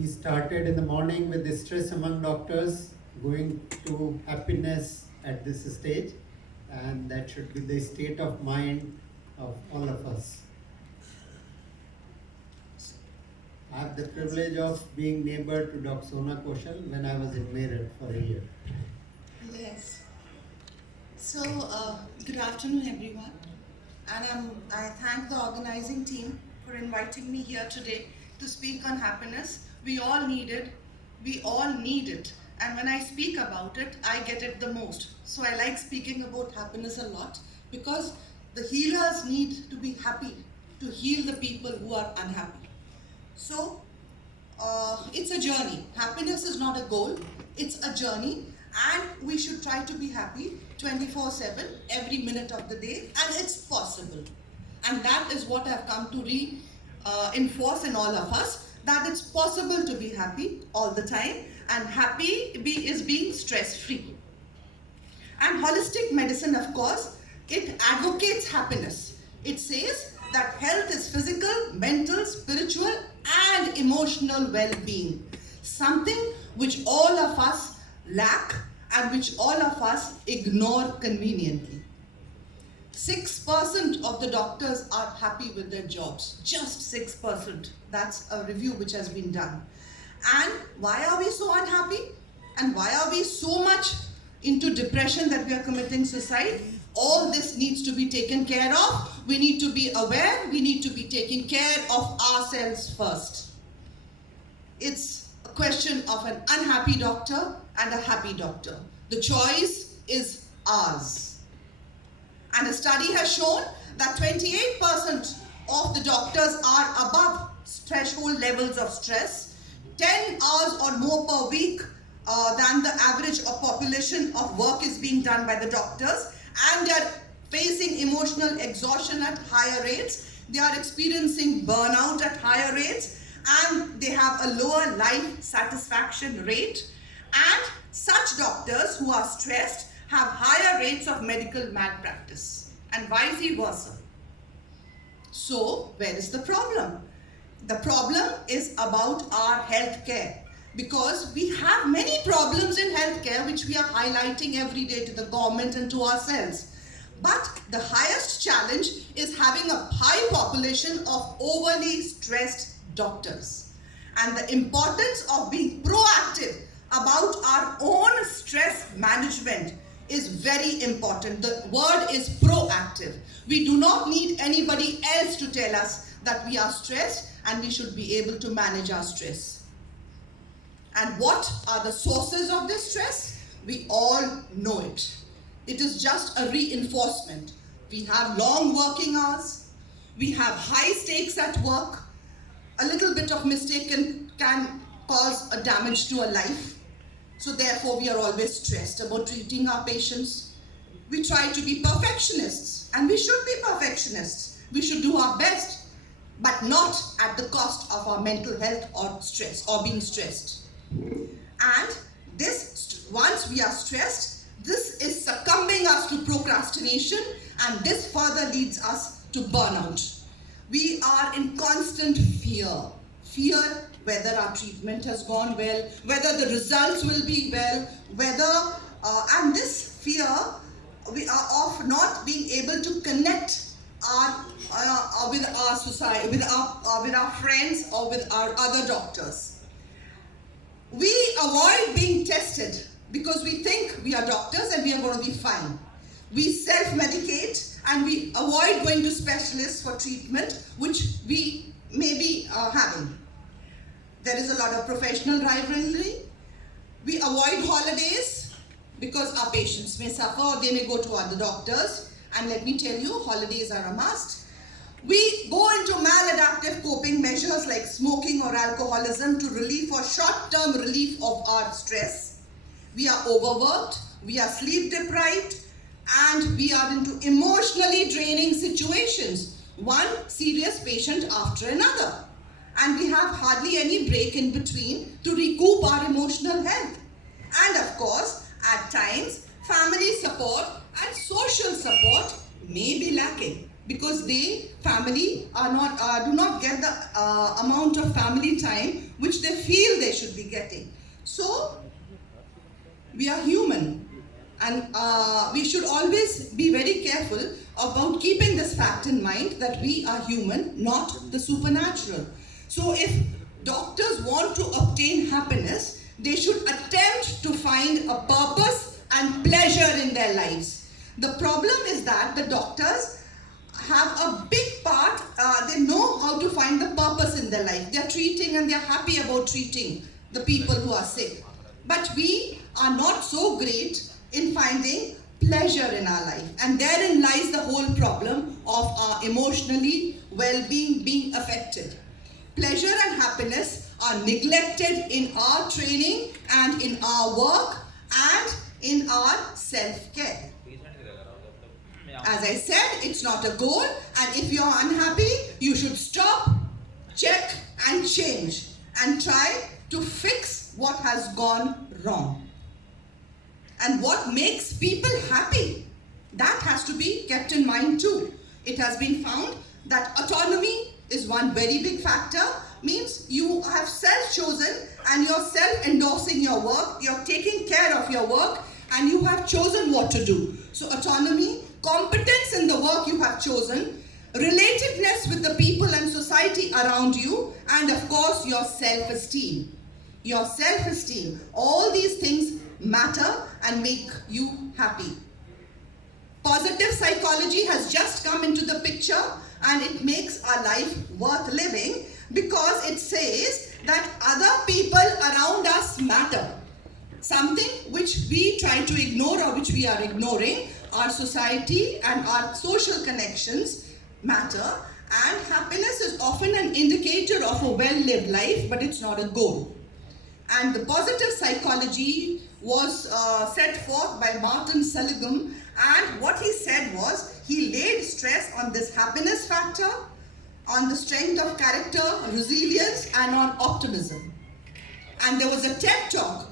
We started in the morning with the stress among doctors, going to happiness at this stage, and that should be the state of mind of all of us. I have the privilege of being neighbor to Dr. Sona Koshal when I was in Meerut for a year. Yes. So, good afternoon, everyone. And I thank the organizing team for inviting me here today to speak on happiness. We all need it. We all need it. And when I speak about it, I get it the most. So I like speaking about happiness a lot because the healers need to be happy to heal the people who are unhappy. So, it's a journey. Happiness is not a goal, it's a journey, and we should try to be happy 24/7, every minute of the day, and it's possible. And that is what I've come to reinforce in all of us, that it's possible to be happy all the time, and happy is being stress-free. And holistic medicine, of course, it advocates happiness. It says that health is physical, mental, spiritual, and emotional well-being. Something which all of us lack and which all of us ignore conveniently. 6% of the doctors are happy with their jobs. Just 6%. That's a review which has been done. And why are we so unhappy? And why are we so much into depression that we are committing suicide? All this needs to be taken care of. We need to be aware. We need to be taking care of ourselves first. It's a question of an unhappy doctor and a happy doctor. The choice is ours. And a study has shown that 28% of the doctors are above threshold levels of stress, 10 hours or more per week than the average of population of work is being done by the doctors, and they are facing emotional exhaustion at higher rates. They are experiencing burnout at higher rates, and they have a lower life satisfaction rate. And such doctors who are stressed have higher rates of medical malpractice, and vice versa. So, where is the problem? The problem is about our health care, because we have many problems in healthcare which we are highlighting every day to the government and to ourselves. But the highest challenge is having a high population of overly stressed doctors. And the importance of being proactive about our own stress management is very important. The word is proactive. We do not need anybody else to tell us that we are stressed, and we should be able to manage our stress. And what are the sources of this stress? We all know it. It is just a reinforcement. We have long working hours. We have high stakes at work. A little bit of mistake can cause a damage to a life. So therefore, we are always stressed about treating our patients. We try to be perfectionists, and we should be perfectionists. We should do our best, but not at the cost of our mental health or stress or being stressed. And this, once we are stressed, this is succumbing us to procrastination, and this further leads us to burnout. We are in constant fear. Fear whether our treatment has gone well, whether the results will be well, and this fear we are of not being able to connect with our society, with our friends, or with our other doctors. We avoid being tested because we think we are doctors and we are going to be fine. We self-medicate and we avoid going to specialists for treatment, which we may be having. There is a lot of professional rivalry. We avoid holidays because our patients may suffer or they may go to other doctors. And let me tell you, holidays are a must. We go into maladaptive coping measures like smoking or alcoholism to relieve or short-term relief of our stress. We are overworked, we are sleep deprived, and we are into emotionally draining situations, one serious patient after another. And we have hardly any break in between to recoup our emotional health. And of course, at times, family support and social support may be lacking, because they family are not do not get the amount of family time which they feel they should be getting. So we are human, and we should always be very careful about keeping this fact in mind, that we are human, not the supernatural. So if doctors want to obtain happiness, they should attempt to find a purpose and pleasure in their lives. The problem is that the doctors have a big part, they know how to find the purpose in their life. They are treating and they are happy about treating the people who are sick. But we are not so great in finding pleasure in our life. And therein lies the whole problem of our emotionally well-being being affected. Pleasure and happiness are neglected in our training and in our work and in our self-care. As I said, it's not a goal, and if you're unhappy, you should stop, check and change and try to fix what has gone wrong. And what makes people happy, that has to be kept in mind too. It has been found that autonomy is one very big factor. Means you have self-chosen and you're self-endorsing your work, you're taking care of your work, and you have chosen what to do. So autonomy, competence in the work you have chosen, relatedness with the people and society around you, and of course your self-esteem. Your self-esteem, all these things matter and make you happy. Positive psychology has just come into the picture, and it makes our life worth living because it says that other people around us matter. Something which we try to ignore or which we are ignoring, our society and our social connections matter, and happiness is often an indicator of a well-lived life, but it's not a goal. And the positive psychology was set forth by Martin Seligman, and what he said was, he laid stress on this happiness factor, on the strength of character, resilience, and on optimism. And there was a TED talk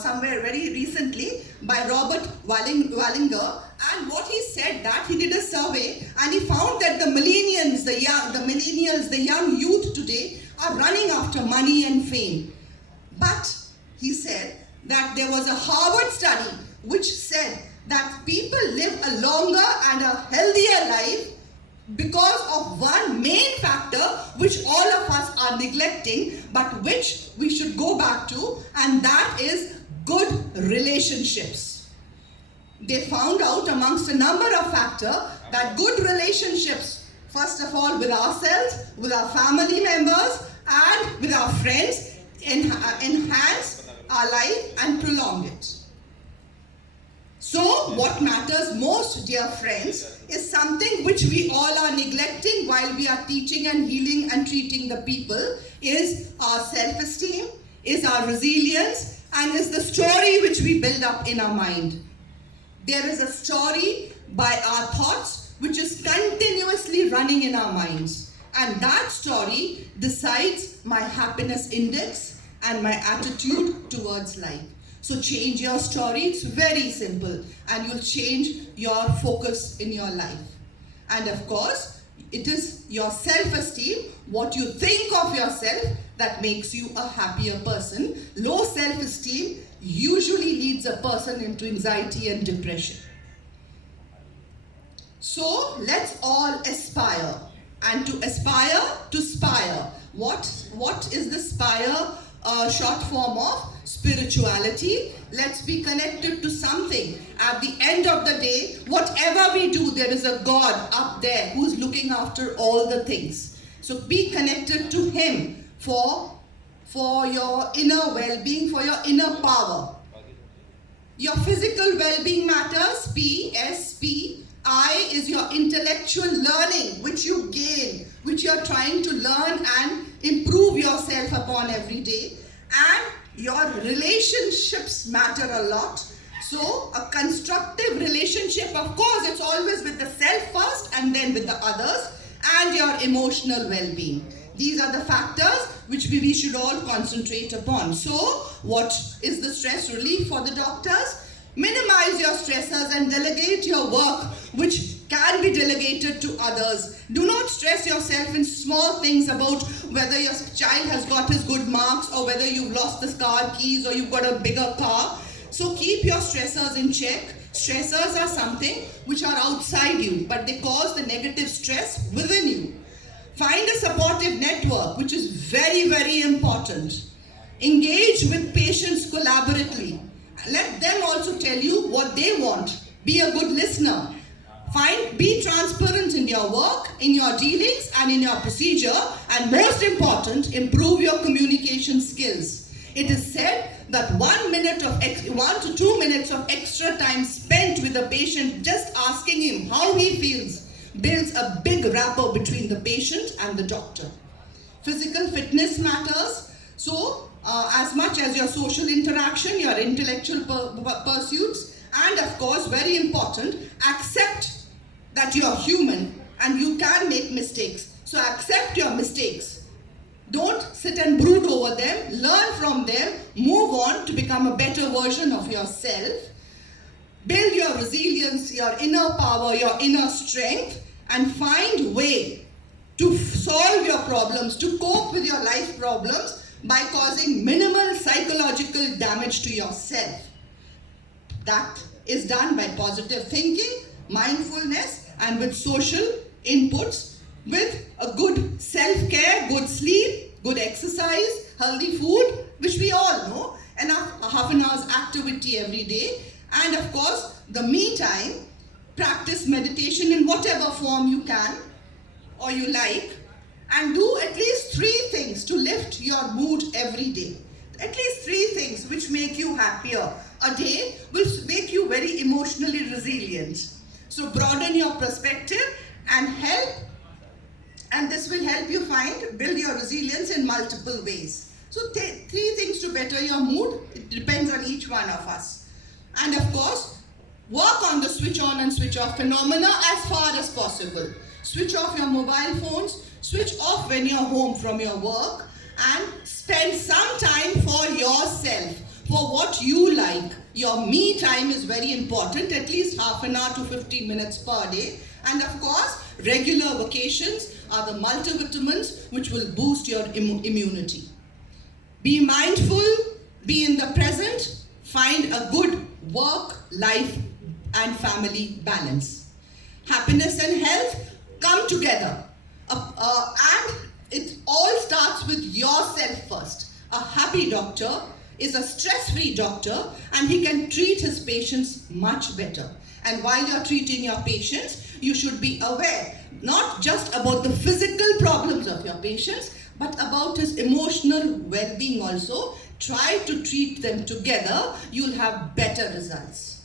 somewhere very recently by Robert Wallinger, and what he said that he did a survey and he found that the millennials, the young youth today are running after money and fame. But he said that there was a Harvard study which said that people live a longer and a healthier life because of one main factor which all of us are neglecting, but which we should go back to, and that is good relationships. They found out amongst a number of factors that good relationships, first of all with ourselves, with our family members, and with our friends, enhance our life and prolong it. So what matters most, dear friends, is something which we all are neglecting while we are teaching and healing and treating the people, is our self-esteem, is our resilience, and is the story which we build up in our mind. There is a story by our thoughts which is continuously running in our minds, and that story decides my happiness index and my attitude towards life. So change your story, it's very simple, and you'll change your focus in your life. And of course, it is your self-esteem, what you think of yourself, that makes you a happier person. Low self-esteem usually leads a person into anxiety and depression. So let's all aspire, and to aspire, to spire. What is the spire short form of? Spirituality. Let's be connected to something. At the end of the day, whatever we do, there is a God up there who's looking after all the things. So be connected to Him for your inner well-being, for your inner power. Your physical well-being matters. PSP. I is your intellectual learning, which you gain, which you're trying to learn and improve yourself upon every day. And your relationships matter a lot. So a constructive relationship, of course, it's always with the self first and then with the others, and your emotional well-being. These are the factors which we should all concentrate upon. So what is the stress relief for the doctors? Minimize your stressors and delegate your work which can be delegated to others. Do not stress yourself in small things about whether your child has got his good marks or whether you've lost the car keys or you've got a bigger car. So keep your stressors in check. Stressors are something which are outside you, but they cause the negative stress within you. Find a supportive network, which is very, very important. Engage with patients collaboratively. Let them also tell you what they want. Be a good listener. Be transparent in your work, in your dealings, and in your procedure. And most important, improve your communication skills. It is said that 1 to 2 minutes of extra time spent with the patient just asking him how he feels builds a big rapport between the patient and the doctor. Physical fitness matters. So, as much as your social interaction, your intellectual pursuits, and of course, very important, accept that you're human and you can make mistakes. So accept your mistakes. Don't sit and brood over them. Learn from them. Move on to become a better version of yourself. Build your resilience, your inner power, your inner strength, and find a way to solve your problems, to cope with your life problems by causing minimal psychological damage to yourself. That is done by positive thinking, mindfulness, and with social inputs, with a good self-care, good sleep, good exercise, healthy food, which we all know, and a half an hour's activity every day, and of course, the me time. Practice meditation in whatever form you can or you like, and do at least 3 things to lift your mood every day. At least 3 things which make you happier a day will make you very emotionally resilient. So broaden your perspective and this will help you build your resilience in multiple ways. So 3 things to better your mood. It depends on each one of us. And of course, work on the switch on and switch off phenomena as far as possible. Switch off your mobile phones, switch off when you're home from your work, and spend some time for yourself, for what you like. Your me time is very important, at least half an hour to 15 minutes per day. And of course, regular vacations are the multivitamins which will boost your immunity. Be mindful, be in the present, find a good work, life, and family balance. Happiness and health come together. And it all starts with yourself first. A happy doctor is a stress-free doctor, and he can treat his patients much better. And while you're treating your patients, you should be aware not just about the physical problems of your patients, but about his emotional well-being also. Try to treat them together. You'll have better results.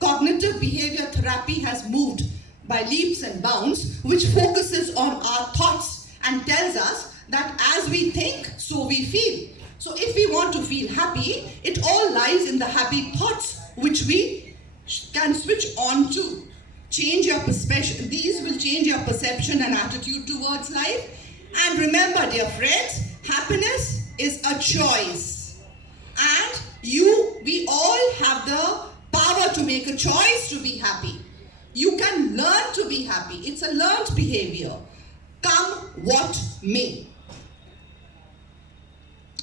Cognitive behavior therapy has moved by leaps and bounds, which focuses on our thoughts and tells us that as we think, so we feel. So if we want to feel happy, it all lies in the happy thoughts which we can switch on to. Change your perception. These will change your perception and attitude towards life. And remember, dear friends, happiness is a choice. And we all have the power to make a choice to be happy. You can learn to be happy. It's a learned behavior. Come what may.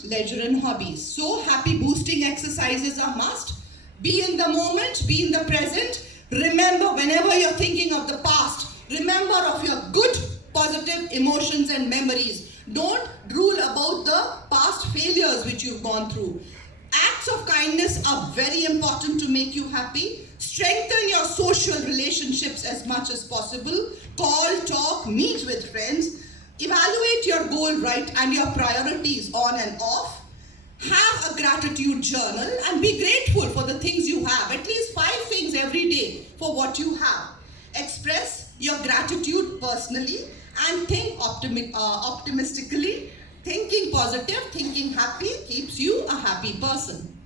Leisure and hobbies. So happy boosting exercises are must. Be in the moment, be in the present. Remember, whenever you're thinking of the past, remember of your good, positive emotions and memories. Don't drool about the past failures which you've gone through. Acts of kindness are very important to make you happy. Strengthen your social relationships as much as possible. Call, talk, meet with friends. Evaluate your goal right and your priorities on and off. Have a gratitude journal and be grateful for the things you have. At least 5 things every day for what you have. Express your gratitude personally and think optimistically. Thinking positive, thinking happy keeps you a happy person.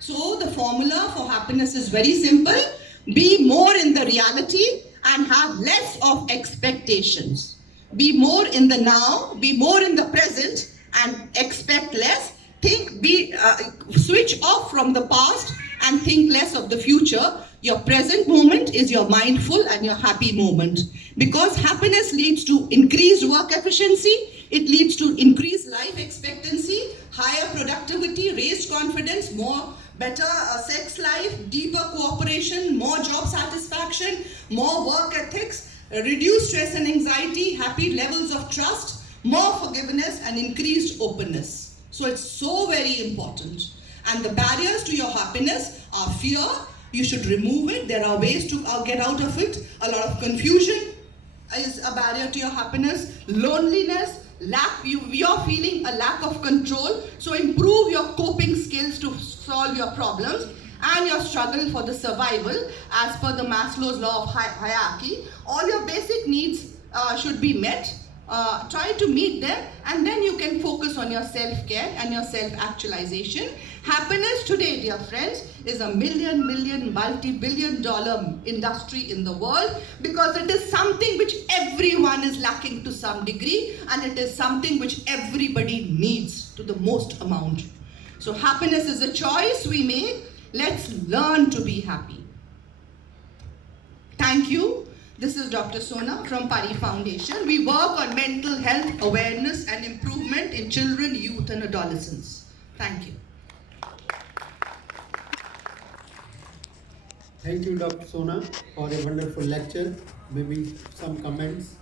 So the formula for happiness is very simple. Be more in the reality and have less of expectations. Be more in the now, be more in the present and expect less. Switch off from the past and think less of the future. Your present moment is your mindful and your happy moment. Because happiness leads to increased work efficiency, it leads to increased life expectancy, higher productivity, raised confidence, better sex life, deeper cooperation, more job satisfaction, more work ethics, reduced stress and anxiety, happy levels of trust, more forgiveness and increased openness. So it's so very important. And the barriers to your happiness are fear. You should remove it. There are ways to get out of it. A lot of confusion is a barrier to your happiness. Loneliness, you're feeling a lack of control. So improve your coping skills to solve your problems and your struggle for the survival as per the Maslow's law of hierarchy. All your basic needs should be met. Try to meet them, and then you can focus on your self-care and your self-actualization. Happiness today, dear friends, is a multi-billion-dollar industry in the world, because it is something which everyone is lacking to some degree, and it is something which everybody needs to the most amount. So happiness is a choice we make. Let's learn to be happy. Thank you. This is Dr. Sona from Pari Foundation. We work on mental health awareness and improvement in children, youth and adolescents. Thank you. Thank you, Dr. Sona, for a wonderful lecture. Maybe some comments.